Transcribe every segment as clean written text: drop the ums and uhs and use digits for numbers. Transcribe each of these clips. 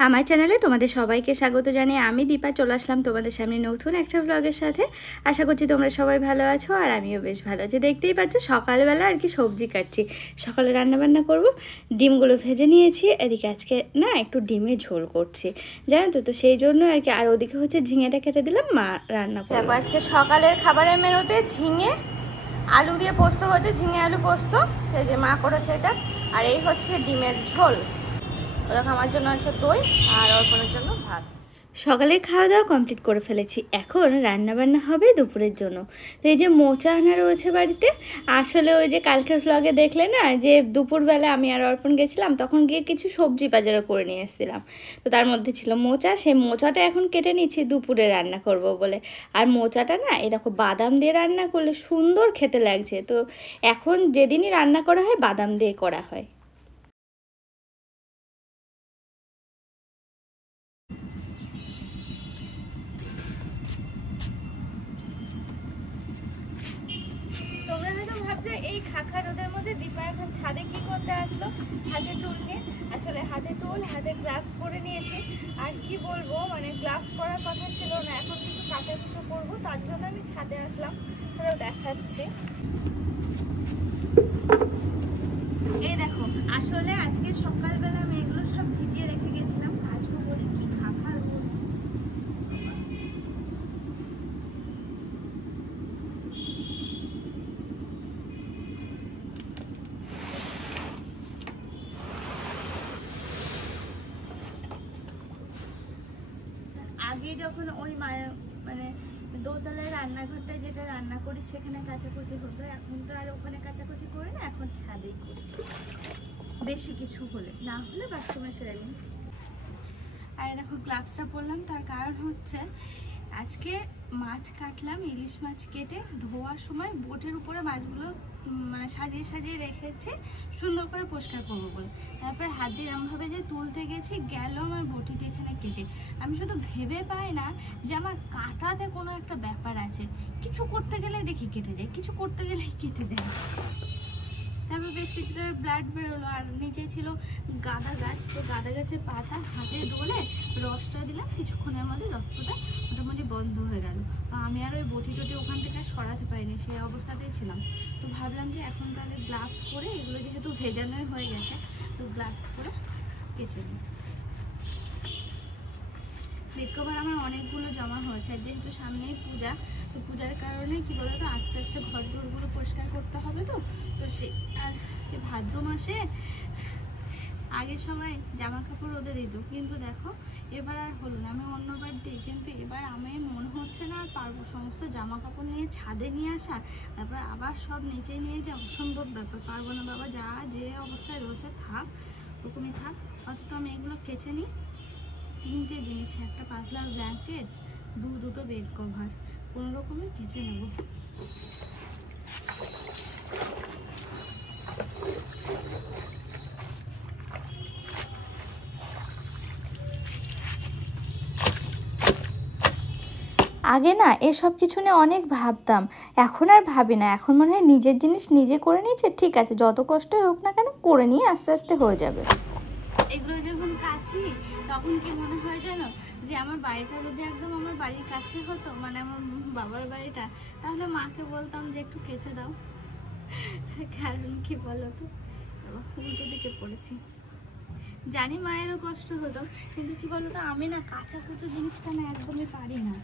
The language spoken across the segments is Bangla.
আমার চ্যানেলে তোমাদের সবাইকে স্বাগত জানিয়ে আমি দীপা চলে আসলাম তোমাদের সামনে নতুন একটা ব্লগের সাথে। আশা করছি তোমরা সবাই ভালো আছো আর আমিও বেশ ভালো আছি। দেখতেই পাচ্ছ সকালবেলা আর কি সবজি কাটছি, সকালে রান্নাবান্না করব। ডিমগুলো ভেজে নিয়েছি, এদিকে আজকে না একটু ডিমের ঝোল করছি, জানো তো। তো সেই জন্য আর কি, আর ওদিকে হচ্ছে ঝিঙেটা কেটে দিলাম, মা রান্না করবে। দেখো আজকে সকালের খাবারের মেনুতে ঝিঙে আলু দিয়ে পোস্ত হচ্ছে, ঝিঙে আলু পোস্ত, এই যে মা করেছে এটা। আর এই হচ্ছে ডিমের ঝোল। দেখো আমার জন্য আছে দই আর অর্পণের জন্য ভাত। সকালে খাওয়া দাওয়া কমপ্লিট করে ফেলেছি, এখন রান্নাবান্না হবে দুপুরের জন্য। তো এই যে মোচা আনা রয়েছে বাড়িতে। আসলে ওই যে কালকের ভ্লগে দেখলে না যে দুপুরবেলা আমি আর অর্পণ গেছিলাম, তখন গিয়ে কিছু সবজি বাজার করে নিয়ে এসেছিলাম। তো তার মধ্যে ছিল মোচা, সেই মোচাটা এখন কেটে নিচ্ছি দুপুরে রান্না করব বলে। আর মোচাটা না এই দেখো বাদাম দিয়ে রান্না করলে সুন্দর খেতে লাগছে। তো এখন যেদিনই রান্না করা হয় বাদাম দিয়ে করা হয়। তোমরা হয়তো ভাবছো এই খাখা রোদের মধ্যে দীপা এখন ছাদে কি করতে আসলো হাতে টুল নিয়ে। আসলে হাতে টুল, হাতে গ্লাভস পরে নিয়েছি। আর কি বলবো, মানে গ্লাভস পরার কথা ছিল না, এখন কিছু কাঁচা কুচো করবো, তার জন্য আমি ছাদে আসলাম। তাহলে দেখাচ্ছি, এই দেখো। আসলে আজকে সকালবেলা আমি এগুলো সব ভিজিয়ে রেখে গেছিলাম কাচবো বলে। কি খাখা রোদ! আগে যখন ওই মানে দোতলায় রান্নাঘরটায় যেটা রান্না করি সেখানে কাচাকুচি হতো, এখন তো আর ওখানে কাচাকুচি করি না, এখন ছাদেই করি বেশি কিছু হলে, না হলে বাথরুমে সেরে নিই। আর দেখো গ্লাভসটা পরলাম, তার কারণ হচ্ছে আজকে মাছ কাটলাম, ইলিশ মাছ কেটে ধোয়ার সময় বোটের উপরে মাছগুলো মানে সাজিয়ে সাজিয়ে রেখেছে সুন্দর করে পরিষ্কার করবো বলে। তারপরে হাত দিয়ে এরমভাবে যে তুলতে গেছি, গেল আমার বটিতে এখানে কেটে। আমি শুধু ভেবে পাই না যে আমার কাটাতে কোনো একটা ব্যাপার আছে, কিছু করতে গেলে দেখি কেটে যায়, কিছু করতে গেলে কেটে যায়। তারপর বেশ কিছুটা ব্লাড বেরোলো। আর নিচে ছিল গাঁদা গাছ, তো গাঁদা গাছের পাতা হাতে ডলে রসটা দিলাম, কিছুক্ষণের মধ্যে রক্তটা মোটামুটি বন্ধ হয়ে গেল। তো আমি আর ওই বটি টটি ওখান থেকে সরাতে পারিনি, সেই অবস্থাতেই ছিলাম। তো ভাবলাম যে এখন তাহলে গ্লাভস পরে, এগুলো যেহেতু ভেজানোই হয়ে গেছে, তো গ্লাভস পরে কেচে নিই। বেড কভার আমার অনেকগুলো জমা হয়েছে, আর যেহেতু সামনেই পূজা, তো পূজার কারণে কি বলতো আস্তে আস্তে ঘর দোরগুলো পরিষ্কার করতে হবে। তো সে আর ভাদ্র মাসে আগে সবাই জামা কাপড় রোদে দিত, কিন্তু দেখো এবার আর হলো না। আমি অন্যবার দিই, কিন্তু এবার আমি মনে হচ্ছে না আর পারবো সমস্ত জামা কাপড় নিয়ে ছাদে নিয়ে আসা, তারপর আবার সব নিচে নিয়ে যাওয়া অসম্ভব ব্যাপার। পারবো না বাবা, যা যে অবস্থায় রয়েছে থাক, ওরকমই থাক। অথচ আমি এগুলো কেচে নিই। তিনটে জিনিস, একটা পাতলা ব্ল্যাঙ্কেট, দুটো বেড কভার, কোনো রকমে কেচে নেব। আগে না এসব কিছু নিয়ে অনেক ভাবতাম, এখন আর ভাবি না। এখন মনে হয় নিজের জিনিস নিজে করে নিয়েছে, ঠিক আছে, যত কষ্টই হোক না কেন করে নিয়ে আস্তে আস্তে হয়ে যাবে। এগুলো যখন কাছি তখন কি মনে হয় জানো, যে আমার বাড়িটা যদি একদম আমার বাড়ির কাছে হতো, মানে আমার বাবার বাড়িটা, তাহলে মাকে বলতাম যে একটু কেচে দাও। কারণ কি বলতো, উল্টো দিকে পড়েছি, জানি মায়েরও কষ্ট হতো, কিন্তু কি বলতো আমি না কাঁচা কুচো জিনিসটা না একদমই পারি না।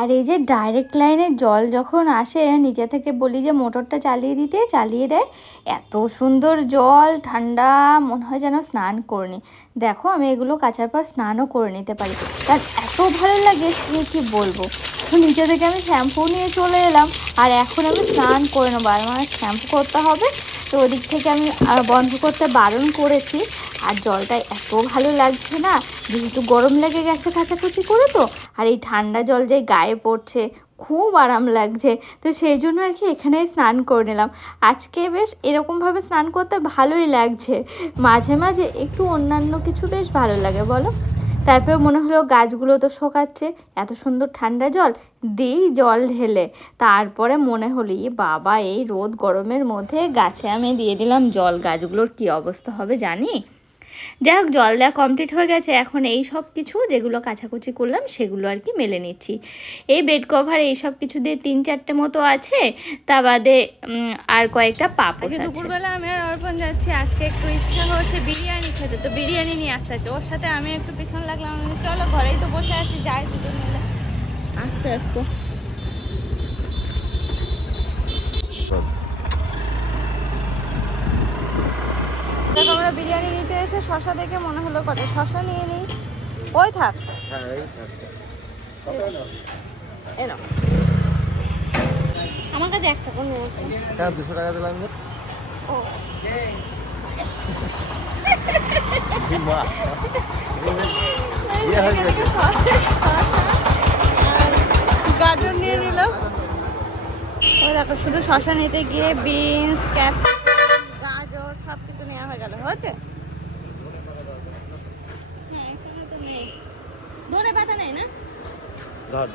আর এই যে ডাইরেক্ট লাইনে জল যখন আসে, নিচে থেকে বলি যে মোটরটা চালিয়ে দিতে, চালিয়ে দেয়, এত সুন্দর জল, ঠান্ডা, মনে হয় যেন স্নান করে নিই। দেখো আমি এগুলো কাচার পর স্নানও করে নিতে পারি, তার এত ভালো লাগে সে কি বলবো। তো নিচে থেকে আমি শ্যাম্পু নিয়ে চলে এলাম, আর এখন আমি স্নান করে নেবো। আর আমার শ্যাম্পু করতে হবে, তো ওদিক থেকে আমি বন্ধ করতে বারণ করেছি। আর জলটা এত ভালো লাগছে না, যেহেতু গরম লেগে গেছে কাচাকুচি করে, তো আর এই ঠান্ডা জল যে গায়ে পড়ছে খুব আরাম লাগছে। তো সেই জন্য আর কি এখানে স্নান করে নিলাম। আজকে বেশ এরকমভাবে স্নান করতে ভালোই লাগছে, মাঝে মাঝে একটু অন্যান্য কিছু বেশ ভালো লাগে বলো। তারপর মনে হলো গাছগুলো তো শোকাচ্ছে, এত সুন্দর ঠান্ডা জল দিই জল ঢেলে। তারপরে মনে হলো বাবা এই রোদ গরমের মধ্যে গাছে আমি দিয়ে দিলাম জল, গাছগুলোর কি অবস্থা হবে জানি। যাই হোক, জল দেওয়া কমপ্লিট হয়ে গেছে। এখন এই সব কিছু যেগুলো কাচাকুচি করলাম সেগুলো আর কি মেলে নিচ্ছি। এই বেড কভার এই সব কিছু দিয়ে 3-4টে মতো আছে, তা বাদে আর কয়েকটা পাপোশ আছে। দুপুরবেলা আমি আর অর্পণ যাচ্ছি, আজকে একটু ইচ্ছা হচ্ছে বিরিয়ানি খেতে, তো বিরিয়ানি নিয়ে আসতে হচ্ছে। ওর সাথে আমি একটু পিছন লাগলাম, চলো ঘরেই তো বসে আছি, যাই দুজন মিলে আস্তে আস্তে। দেখো আমরা বিরিয়ানি নিতে এসে শশা দেখে মনে হলো কটা শশা নিয়ে নিই। ওই থাক, আমার কাছে 1 টাকা নিয়ে আসো। 200 টাকা দিলাম। গাজর নিয়ে নিল। ও দেখো, শুধু শশা নিতে গিয়ে বিনস, ক্যাপসিকাম, গাজর সবকিছু নেওয়া হয়ে গেল। হচ্ছে ধনে পাতা নেই না?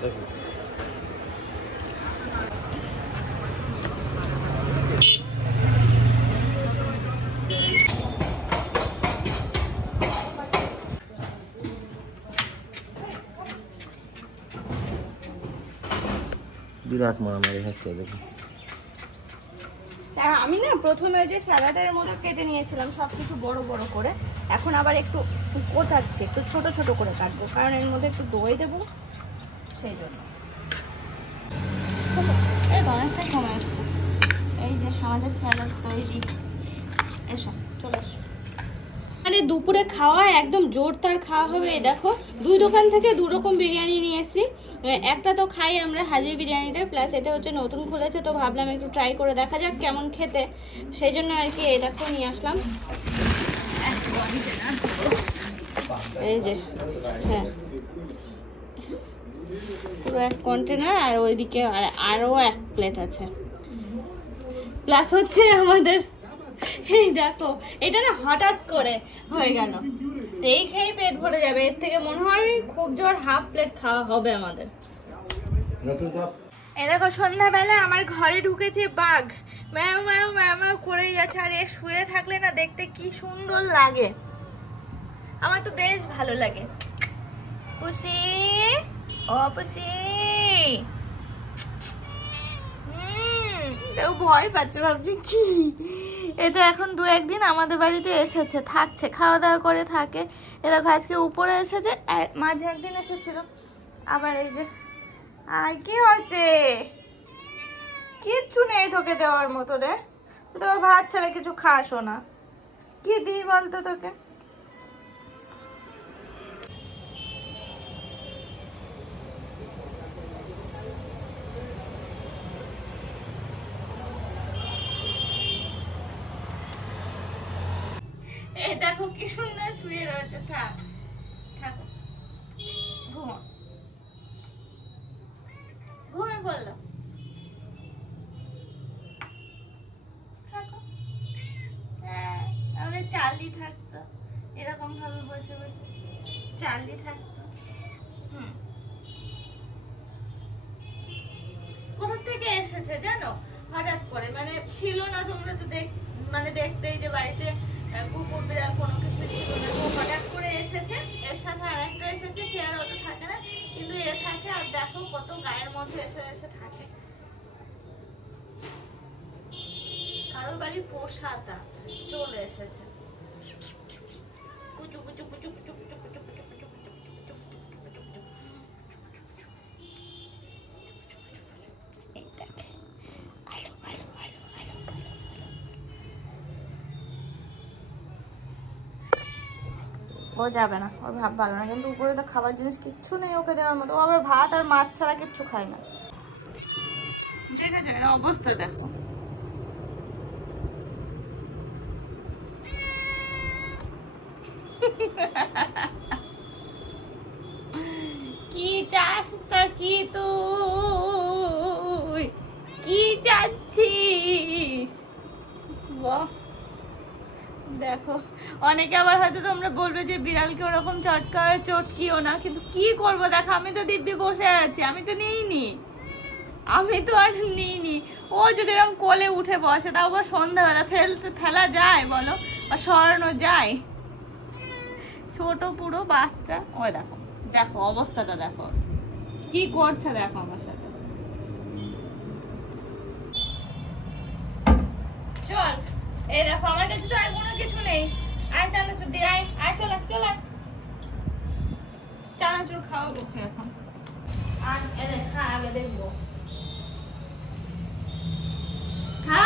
দেখো বিরাট মারামারি হচ্ছে। দেখো আমি না প্রথমে ওই যে স্যালাডের মতো কেটে নিয়েছিলাম সবকিছু বড় বড় করে, এখন আবার একটু কোচাচ্ছি, একটু ছোট ছোট করে কাটবো, কারণ এর মধ্যে একটু দই দেবো সেই জন্য। এই তো অনেকটাই কমে আসছে। এই যে আমাদের স্যালাড তৈরি, এসো চলে এসো। মানে দুপুরে খাওয়া একদম জোরদার খাওয়া হবে। এই দেখো 2 দোকান থেকে 2 রকম বিরিয়ানি নিয়ে এসেছি। একটা তো খাই আমরা হাজির বিরিয়ানিটা, প্লাস এটা হচ্ছে নতুন খুলেছে, তো ভাবলাম একটু ট্রাই করে দেখা যাক কেমন খেতে, সেই জন্য আর কি এই দেখো নিয়ে আসলাম। এই যে হ্যাঁ, পুরো 1 কন্টেনার, আর ওইদিকে আরও 1 প্লেট আছে। প্লাস হচ্ছে আমাদের এই দেখো, এটা না হঠাৎ করে হয়ে গেল, এই খেয়ে পেট ভরে যাবে। এর থেকে মনে হয় খুব জোর 1/2 প্লেট খাওয়া হবে আমাদের। এই দেখো সন্ধ্যাবেলা আমার ঘরে ঢুকেছে বাঘ, ম্যাও ম্যাও ম্যাও ম্যাও করেই যাচ্ছে। আর এ শুয়ে থাকলে না দেখতে কি সুন্দর লাগে, আমার তো বেশ ভালো লাগে। পুষি, ও পুষি, তো ভয় পাচ্ছে, ভাবছি কি এটা এখন 2-1 দিন আমাদের বাড়িতে এসেছে, থাকছে, খাওয়া দাওয়া করে থাকে। এ দেখো আজকে উপরে এসেছে, মাঝে একদিন এসেছিল, আবার এই যে আর কি হচ্ছে, কিচ্ছু নেই তোকে দেওয়ার মতো রে, তো ভাত ছাড়া কিছু খাসও না, কি দিই বলতো তোকে? এই দেখো কি সুন্দর শুয়ে রয়েছে, থাক থাকো, ঘুমো, ঘুমে পড়লো, থাকো। হ্যাঁ, আমাদের চার্লি থাকতো এরকম ভাবে বসে বসে, চার্লি থাকতো। কোথা থেকে এসেছে জানো, হঠাৎ করে, মানে ছিল না, তোমরা তো মানে দেখতেই যে বাড়িতে কুকুর বিড়াল কোনো কিছু ছিল না, তো হঠাৎ করে এসেছে। এর সাথে আরেকটা এসেছে, সে আর অত থাকে না, কিন্তু এ থাকে। আর দেখো কত গায়ের মধ্যে এসে এসে থাকে, কারোর বাড়ি পোষাতা চলে এসেছে। কুচু কুচু কুচু কুচু কুচু কুচু কুচু কুচু কুচু কুচু কুচু কুচু। এই দেখে আলো আলো আলো আলো। ও যাবে না, ওর ভাব ভালো না, কিন্তু উপরে তো খাবার জিনিস কিচ্ছু নেই ওকে দেওয়ার মতো, ও আবার ভাত আর মাছ ছাড়া কিচ্ছু খায় না। দেখেছো এর অবস্থা দেখো, কি চাষটা, কি তুই কি চাচ্ছিস? দেখো অনেকে আবার হয়তো তোমরা বলবে যে বিড়ালকে ওরকম চটকিও না, কিন্তু কি করব দেখো আমি তো দিব্যি বসে আছি, আমি তো নিইনি, আমি তো আর নিইনি। ও যদি এরকম কোলে উঠে বসে তাও আবার সন্ধ্যাবেলা ফেলা যায় বলো, বা সরানো যায়? ছোট পুরো বাচ্চা। ওই দেখো দেখো অবস্থাটা দেখো কি করছে, দেখো আমার সাথে। চল এই দেখো আমার কাছে তো আর কোনো কিছু নেই। আয় চানাচুর দিয়ে আয়, আয় চল চল চানাচুর খাওয়াবো এখন। আর এনে খা, আগে দেখবো খা।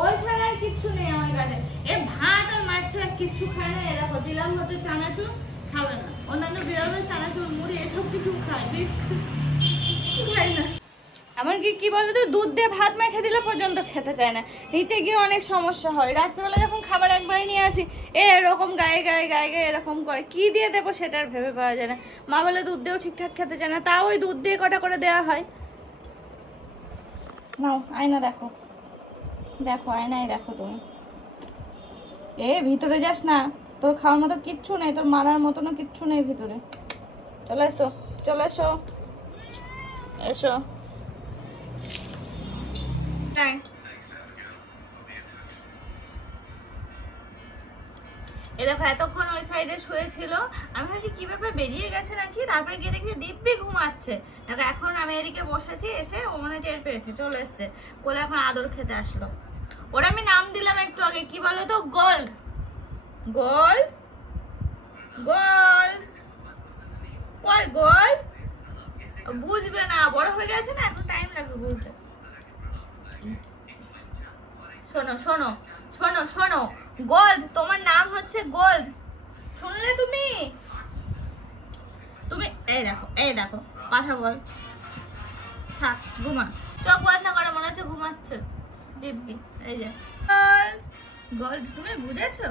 ওই ছাড়া আর কিচ্ছু নেই আমার কাছে। এ ভাত আর মাছ ছাড়া কিচ্ছু খায় না। এ দেখো দিলাম হতে চানাচুর, খাবে না। অন্যান্য বিড়াল চানাচুর মুড়ি এসব কিছু খায়, খায় না। এমনকি কি বলতো দুধ দিয়ে ভাত মেখে দিলে পর্যন্ত খেতে চায় না। নিচে গিয়ে অনেক সমস্যা হয়। রাত্রেবেলা যখন খাবার একবারে নিয়ে আসি এরকম গায়ে গায়ে গায়ে গায়ে এরকম করে, কি দিয়ে দেবো সেটা আর ভেবে পাওয়া যায় না। মা বলে দুধ দিয়েও ঠিকঠাক খেতে চায় না, তাও ওই দুধ দিয়ে কটা করে দেওয়া হয়। নাও আয়না দেখো, দেখো আয়নায় দেখো তুমি। ভিতরে যাস না, তোর খাওয়ার মতো কিচ্ছু নেই, তোর মারার মতনও কিচ্ছু নেই ভিতরে। চলে এসো, চলে এসো, এসো। এ দেখো এতক্ষণ ওই সাইডে শুয়েছিল, আমি ভাবছি কি ব্যাপার বেরিয়ে গেছে নাকি, তারপরে গিয়ে দেখছি দিব্যি ঘুমাচ্ছে। দেখো এখন আমি এদিকে বসেছি, এসে ও মনে টের পেয়েছে, চলে এসছে কোলে, এখন আদর খেতে আসলো। ওরা আমি নাম দিলাম একটু আগে, কি বলো তো, গোল্ড গোল্ড গোল্ড। কই গোল্ড? বুঝবে না, বড় হয়ে গেছে না, এখন টাইম লাগবে বুঝতে। শোনো শোনো শোনো শোনো, গোল্ড তোমার নাম হচ্ছে গোল্ড, শুনলে তুমি? তুমি এই দেখো কথা বল, থাক ঘুমা, চোখ বন্ধ করে, মনে হচ্ছে ঘুমাচ্ছে দিব্যি। এই যে গোল্ড, তুমি বুঝেছো?